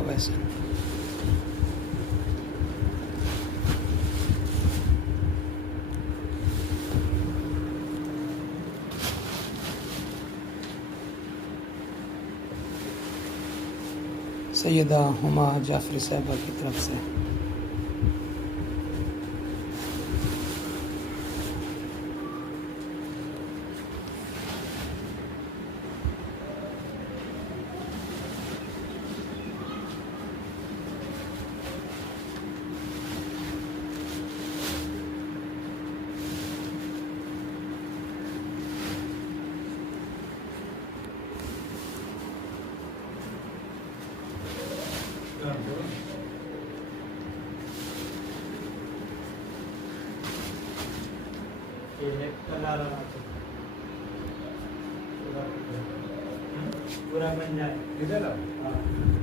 वैसे सैयदा हुमा जाफरी साहबा की तरफ से पूरा बन जाए इधर